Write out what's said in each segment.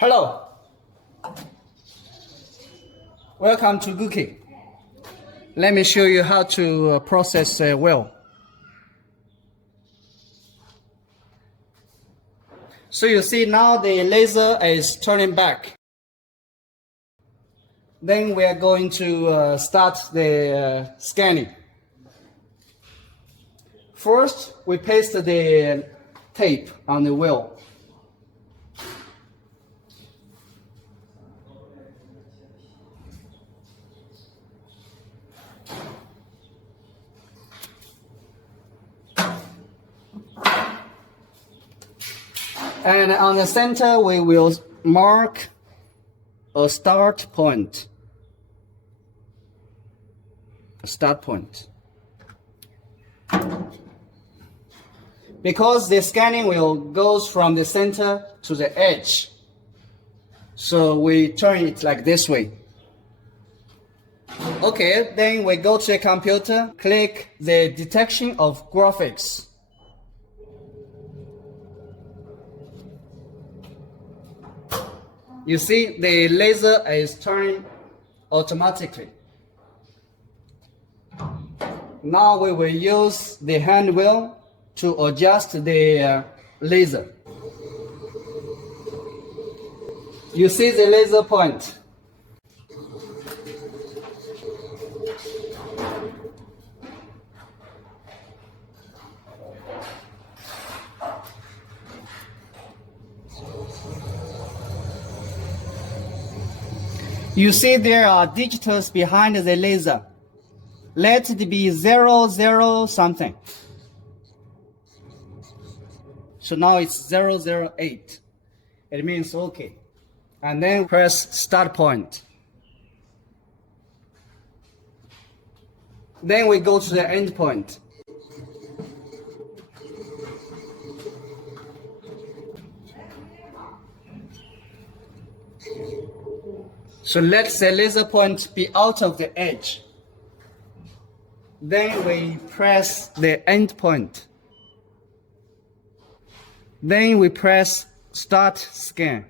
Hello. Welcome to Gookie. Let me show you how to process a well. So you see now the laser is turning back. Then we are going to start the scanning. First, we paste the tape on the well. And on the center, we will mark a start point. A start point. Because the scanning will goes from the center to the edge. So we turn it like this way. Okay, then we go to the computer, click the detection of graphics. You see the laser is turning automatically. Now we will use the hand wheel to adjust the laser. You see the laser point. You see there are digits behind the laser. Let it be 0, 0 something. So now it's 008. It means okay. And then press start point. Then we go to the end point. So let the laser point be out of the edge. Then we press the end point. Then we press start scan.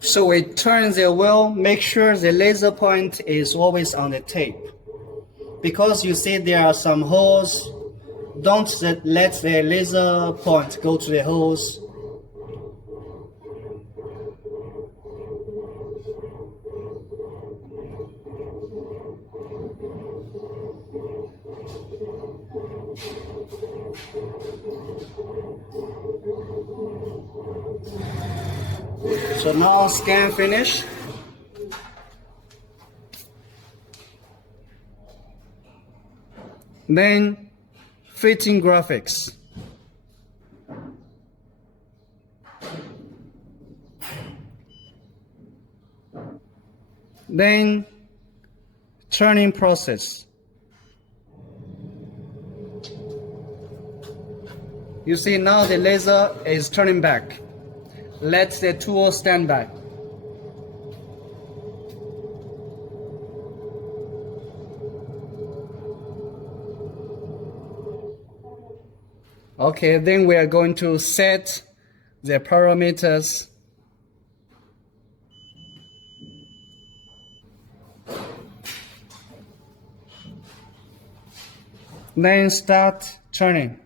So we turn the wheel, make sure the laser point is always on the tape. Because you see there are some holes, don't let the laser point go to the holes. So now scan finish. Then fitting graphics. Then turning process. You see now the laser is turning back. Let the tool stand by. Okay, then we are going to set the parameters. Then start turning.